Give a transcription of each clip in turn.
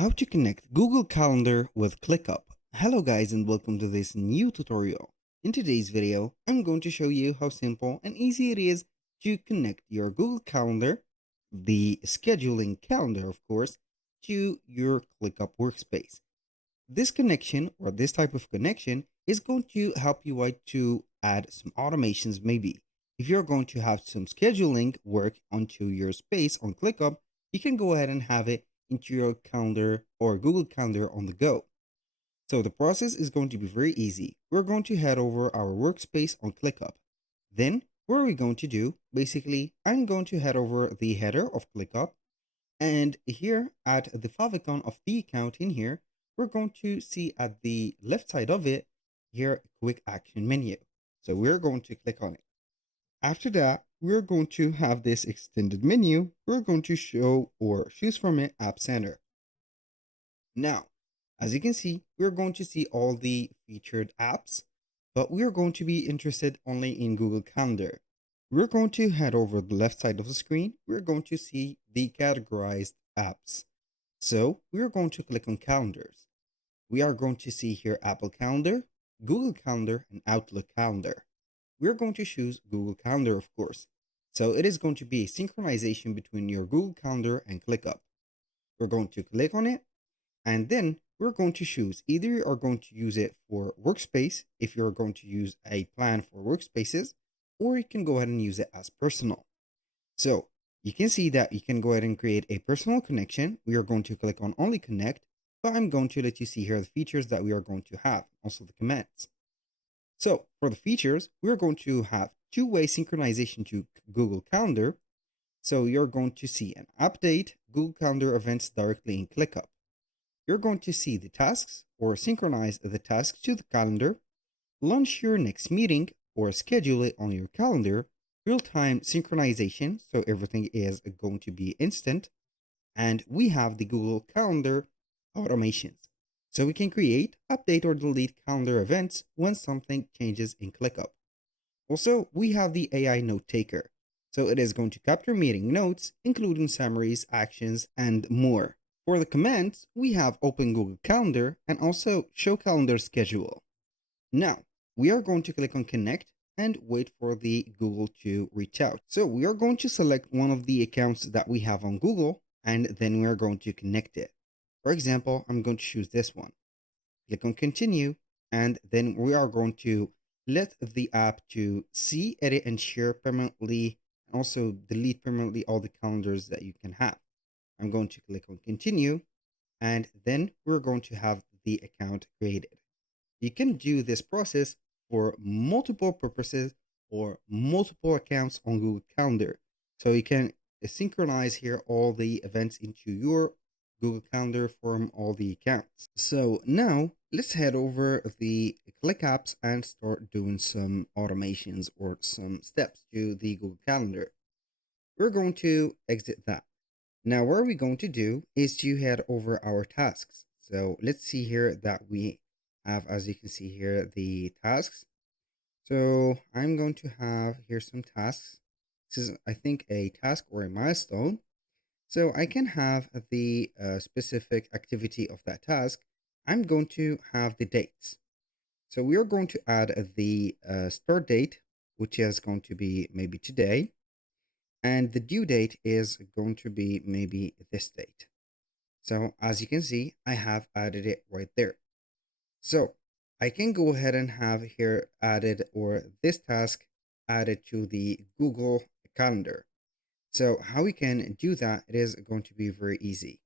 How to connect Google Calendar with ClickUp. Hello guys and welcome to this new tutorial. In today's video, I'm going to show you how simple and easy it is to connect your Google Calendar, the scheduling calendar of course, to your ClickUp workspace. This connection or this type of connection is going to help you out to add some automations maybe. If you're going to have some scheduling work onto your space on ClickUp, you can go ahead and have it into your calendar or Google Calendar on the go. So the process is going to be very easy. We're going to head over our workspace on ClickUp. Then what are we going to do? Basically, I'm going to head over the header of ClickUp, and here at the favicon of the account in here, we're going to see at the left side of it here a quick action menu. So we're going to click on it. After that, we're going to have this extended menu. We're going to show or choose from it App Center. Now, as you can see, we're going to see all the featured apps, but we're going to be interested only in Google Calendar. We're going to head over the left side of the screen. We're going to see the categorized apps. So we're going to click on calendars. We are going to see here Apple Calendar, Google Calendar, and Outlook Calendar. We're going to choose Google Calendar, of course. So it is going to be a synchronization between your Google Calendar and ClickUp. We're going to click on it, and then we're going to choose either you are going to use it for workspace if you're going to use a plan for workspaces, or you can go ahead and use it as personal. So you can see that you can go ahead and create a personal connection. We are going to click on only connect, but I'm going to let you see here the features that we are going to have, also the commands. So for the features, we're going to have two-way synchronization to Google Calendar. So you're going to see an update Google Calendar events directly in ClickUp. You're going to see the tasks or synchronize the tasks to the calendar, launch your next meeting or schedule it on your calendar, real-time synchronization, so everything is going to be instant, and we have the Google Calendar automations. So we can create, update, or delete calendar events when something changes in ClickUp. Also, we have the AI note taker. So it is going to capture meeting notes, including summaries, actions, and more. For the commands, we have Open Google Calendar and also Show Calendar Schedule. Now, we are going to click on Connect and wait for the Google to reach out. So we are going to select one of the accounts that we have on Google, and then we are going to connect it. For example, I'm going to choose this one. Click on Continue, and then we are going to let the app to see, edit, and share permanently, and also delete permanently all the calendars that you can have. I'm going to click on Continue, and then we're going to have the account created. You can do this process for multiple purposes or multiple accounts on Google Calendar. So you can synchronize here all the events into your Google Calendar from all the accounts. So now let's head over the Click apps and start doing some automations or some steps to the Google Calendar. We're going to exit that. Now what we're going to do is to head over our tasks. So let's see here that we have, as you can see here, the tasks. So I'm going to have here some tasks. This is, I think, a task or a milestone. So I can have the specific activity of that task. I'm going to have the dates. So we are going to add the start date, which is going to be maybe today. And the due date is going to be maybe this date. So as you can see, I have added it right there. So I can go ahead and have here added, or this task added to the Google Calendar. So how we can do that, it is going to be very easy.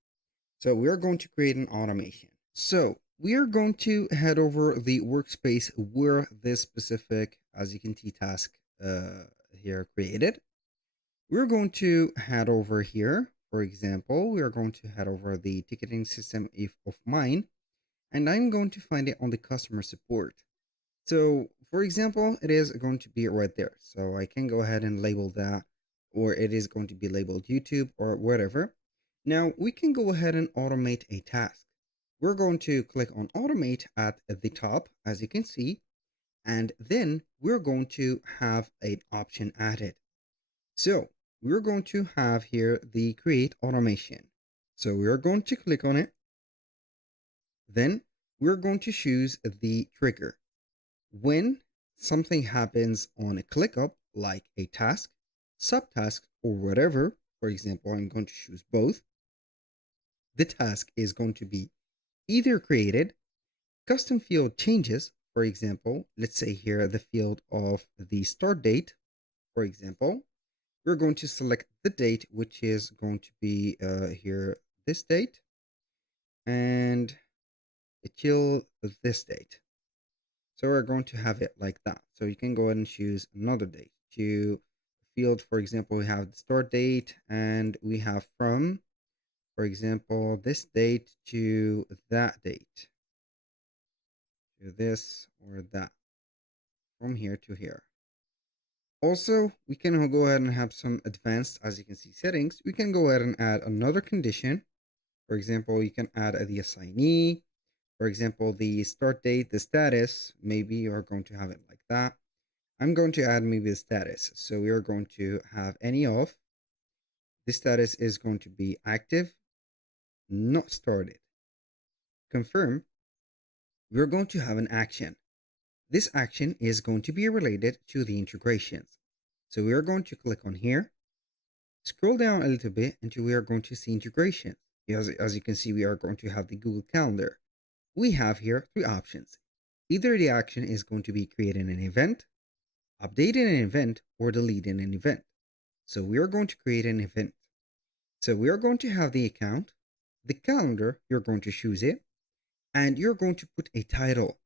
So we're going to create an automation. So we are going to head over the workspace where this specific, as you can see, task here created. We're going to head over here. For example, we are going to head over the ticketing system of mine, and I'm going to find it on the customer support. So for example, it is going to be right there. So I can go ahead and label that, or it is going to be labeled YouTube or whatever. Now we can go ahead and automate a task. We're going to click on automate at the top, as you can see, and then we're going to have an option added. So we're going to have here the create automation. So we're going to click on it. Then we're going to choose the trigger. When something happens on a ClickUp, like a task, subtask, or whatever, for example, I'm going to choose both, the task is going to be either created, custom field changes, for example, let's say here the field of the start date, for example, we're going to select the date, which is going to be here this date, and till this date. So we're going to have it like that. So you can go ahead and choose another date. To field, for example, we have the start date and we have from, for example, this date to that date, to this or that, from here to here. Also, we can go ahead and have some advanced, as you can see, settings. We can go ahead and add another condition. For example, you can add the assignee. For example, the start date, the status, maybe you are going to have it like that. I'm going to add maybe the status. So we are going to have any of. The status is going to be active, not started. Confirm. We're going to have an action. This action is going to be related to the integrations. So we are going to click on here, scroll down a little bit until we are going to see integrations. As you can see, we are going to have the Google Calendar. We have here three options. Either the action is going to be creating an event, updating an event, or deleting an event. So we are going to create an event. So we are going to have the account, the calendar, you're going to choose it, and you're going to put a title.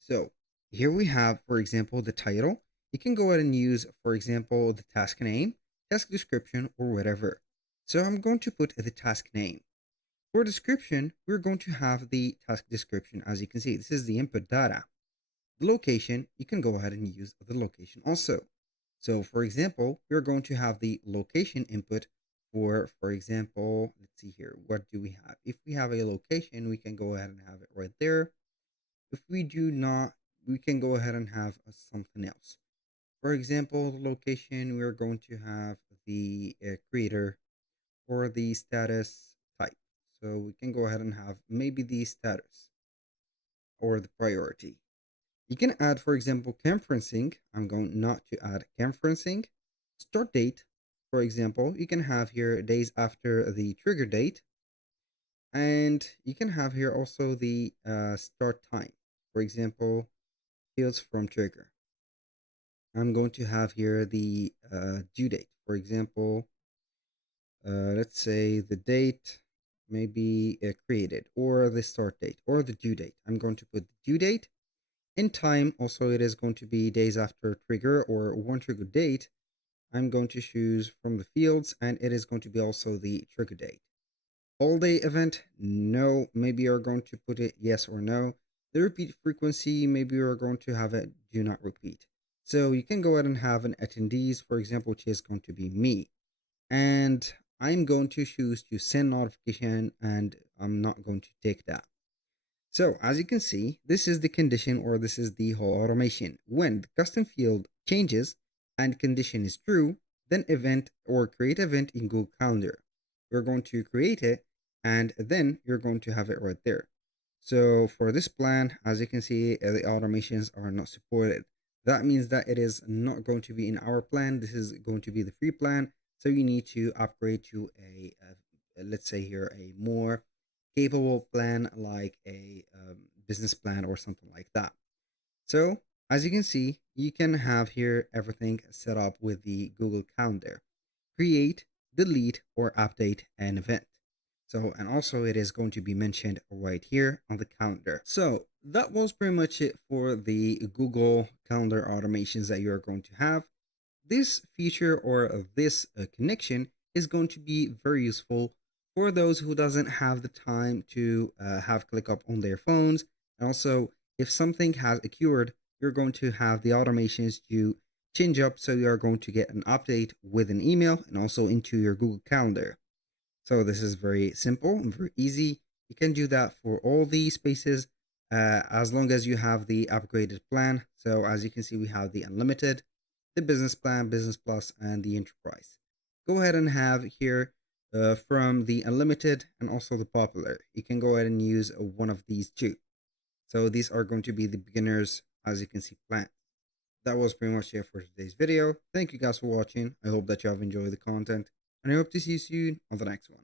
So here we have, for example, the title. You can go ahead and use, for example, the task name, task description, or whatever. So I'm going to put the task name. For description, we're going to have the task description. As you can see, this is the input data. The location, you can go ahead and use the location also. So for example, we're going to have the location input for example, let's see here, what do we have? If we have a location, we can go ahead and have it right there. If we do not, we can go ahead and have something else. For example, the location, we're going to have the creator or the status type. So we can go ahead and have maybe the status or the priority. You can add, for example, conferencing. I'm going not to add conferencing. Start date, for example, you can have here days after the trigger date. And you can have here also the start time. For example, fields from trigger. I'm going to have here the due date. For example, let's say the date may be created, or the start date, or the due date. I'm going to put the due date. In time, also, it is going to be days after trigger or one trigger date. I'm going to choose from the fields, and it is going to be also the trigger date. All day event, no. Maybe you're going to put it yes or no. The repeat frequency, maybe you're going to have it do not repeat. So you can go ahead and have an attendees, for example, which is going to be me. And I'm going to choose to send notification, and I'm not going to take that. So as you can see, this is the condition, or this is the whole automation. When the custom field changes and condition is true, then event or create event in Google Calendar. You're going to create it, and then you're going to have it right there. So for this plan, as you can see, the automations are not supported. That means that it is not going to be in our plan. This is going to be the free plan. So you need to upgrade to a let's say here, a more capable plan, like a business plan or something like that. So as you can see, you can have here everything set up with the Google Calendar. Create, delete, or update an event. So, and also it is going to be mentioned right here on the calendar. So that was pretty much it for the Google Calendar automations that you're going to have. This feature or this connection is going to be very useful for those who doesn't have the time to have ClickUp on their phones. And also, if something has occurred, you're going to have the automations to change up, so you are going to get an update with an email and also into your Google Calendar. So this is very simple and very easy. You can do that for all the spaces as long as you have the upgraded plan. So as you can see, we have the unlimited, the business plan, business plus, and the enterprise. Go ahead and have here from the unlimited and also the popular. You can go ahead and use one of these two. So these are going to be the beginners, as you can see, plans. That was pretty much it for today's video. Thank you guys for watching. I hope that you have enjoyed the content, and I hope to see you soon on the next one.